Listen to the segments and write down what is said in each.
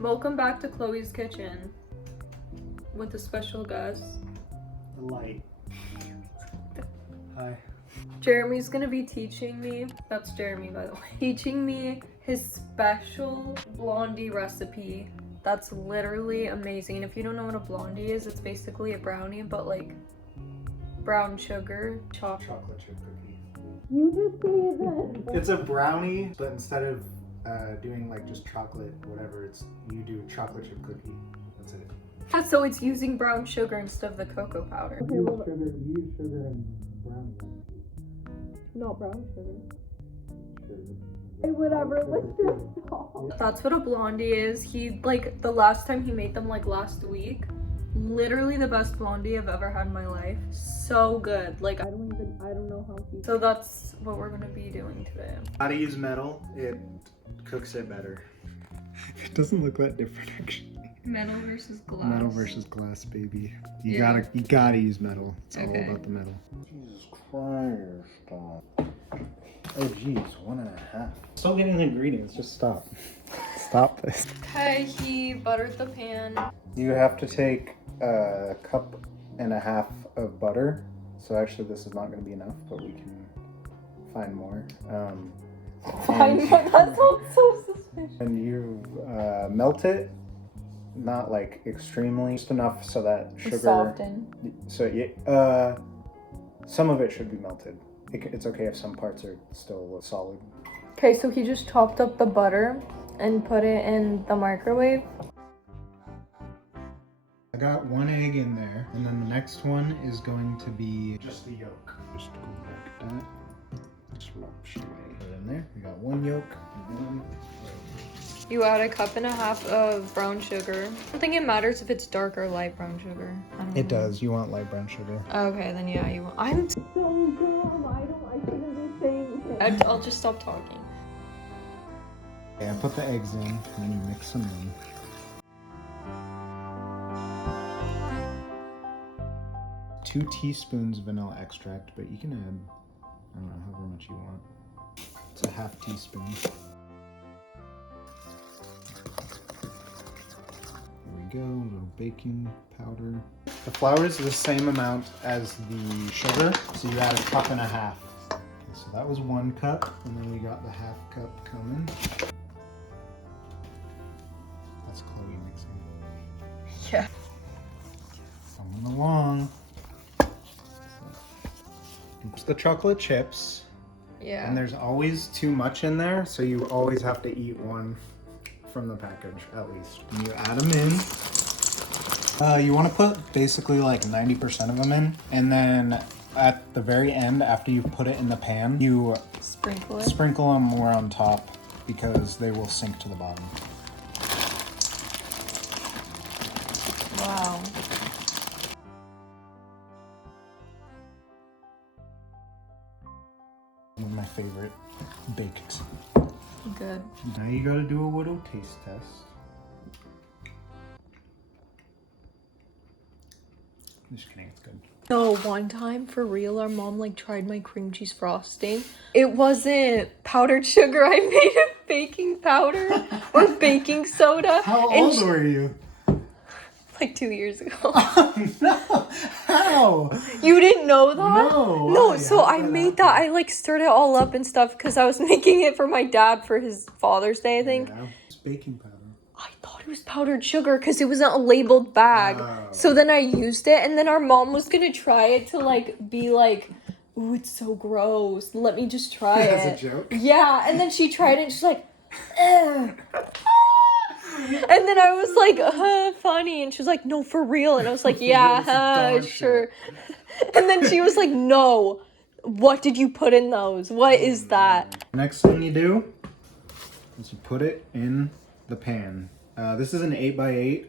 Welcome back to Chloe's kitchen with a special guest. The light. Hi. Jeremy's gonna be teaching me, that's Jeremy by the way, teaching me his special blondie recipe. That's literally amazing. And if you don't know what a blondie is, it's basically a brownie, but like brown sugar, Chocolate chip cookie. You just say that. It's a brownie, but instead of doing like just chocolate, whatever, you do chocolate chip cookie. That's it. Yeah, so it's using brown sugar instead of the cocoa powder. You use sugar and brownie. Not brown sugar. Sugar. Hey, whatever, let's just stop. That's what a blondie is. He, like, the last time he made them, like, last week, literally the best blondie I've ever had in my life. So good. Like, I don't know how he... So that's what we're gonna be doing today. How to use metal, it cooks it better. It doesn't look that different, actually. Metal versus glass. Metal versus glass, baby. You Yeah. gotta use metal. It's Okay. all about the metal. Jesus Christ, stop. Oh geez, 1.5. Still getting the ingredients, just stop. Stop this. Okay, he buttered the pan. You have to take 1.5 cups of butter. So actually this is not gonna be enough, but we can find more. Fine, but that sounds so suspicious. And you melt it, not like extremely, just enough so that sugar. Soften. So some of it should be melted. It's okay if some parts are still solid. Okay, so he just chopped up the butter and put it in the microwave. I got 1 egg in there, and then the next one is going to be just the yolk. Just go like that. Put it in there. We got 1 yolk and 1 egg. You add 1.5 cups of brown sugar. I don't think it matters if it's dark or light brown sugar. I don't know. It does. You want light brown sugar. Okay, then yeah, you want. I'm so dumb. I shouldn't be saying it. I'll just stop talking. Yeah, put the eggs in, and then you mix them in. Two teaspoons vanilla extract, but you can add, I don't know, however much you want. It's a 1/2 teaspoon. There we go, a little baking powder. The flour is the same amount as the sugar, so you add 1.5 cups. Okay, so that was 1 cup, and then we got the 1/2 cup coming. That's Chloe mixing. Yeah. Coming along. It's the chocolate chips. Yeah. And there's always too much in there, so you always have to eat one from the package, at least. And you add them in. You want to put basically like 90% of them in, and then at the very end, after you've put it in the pan, you sprinkle them more on top because they will sink to the bottom. Wow. One of my favorite baked. Good. Now you gotta do a little taste test. Just kidding, it's good. No, one time for real, our mom like tried my cream cheese frosting. It wasn't powdered sugar. I made it baking powder or baking soda. How and old were you? Like 2 years ago. Oh, no! How? You didn't know that? No. No, why? so How I did that made that. happen? I like stirred it all up and stuff because I was making it for my dad for his Father's Day, I think. Yeah, it's baking powder. I thought it was powdered sugar because it wasn't a labeled bag. Oh. So then I used it, and then our mom was gonna try it to like be like, ooh, it's so gross. Let me just try it. As a joke? Yeah, and then she tried it and she's like, ugh. And then I was like, funny. And she was like, no, for real. And I was like, yeah, Dog sure. And then she was like, no, what did you put in those? What is that? Next thing you do is you put it in the pan. This is an 8x8.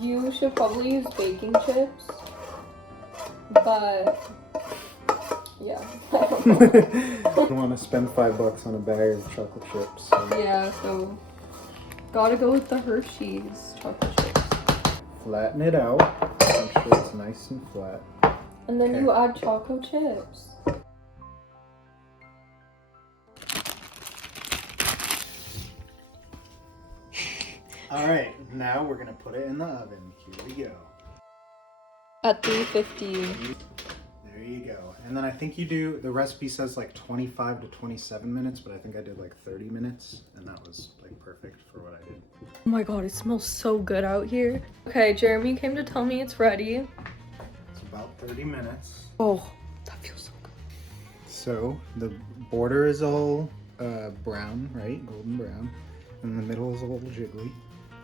You should probably use baking chips, but yeah. I don't want to spend $5 on a bag of chocolate chips. So. Yeah, so gotta go with the Hershey's chocolate chips. Flatten it out. Make sure it's nice and flat. And then you add choco chips. All right, now we're gonna put it in the oven. Here we go. At 350. There you go. And then I think you do, the recipe says like 25 to 27 minutes, but I think I did like 30 minutes, and that was like perfect for what I did. Oh my god, it smells so good out here. Okay, Jeremy came to tell me it's ready. It's about 30 minutes. Oh, that feels so good. So the border is all brown, right? Golden brown. And the middle is a little jiggly.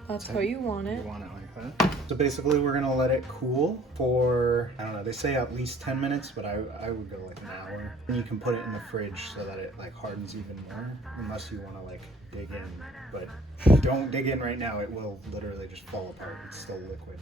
That's how you want You it. want it like that. So basically we're gonna let it cool for, I don't know, they say at least 10 minutes, but I would go like an hour. And you can put it in the fridge so that it like hardens even more, unless you wanna like dig in. But don't dig in right now, it will literally just fall apart. It's still liquid.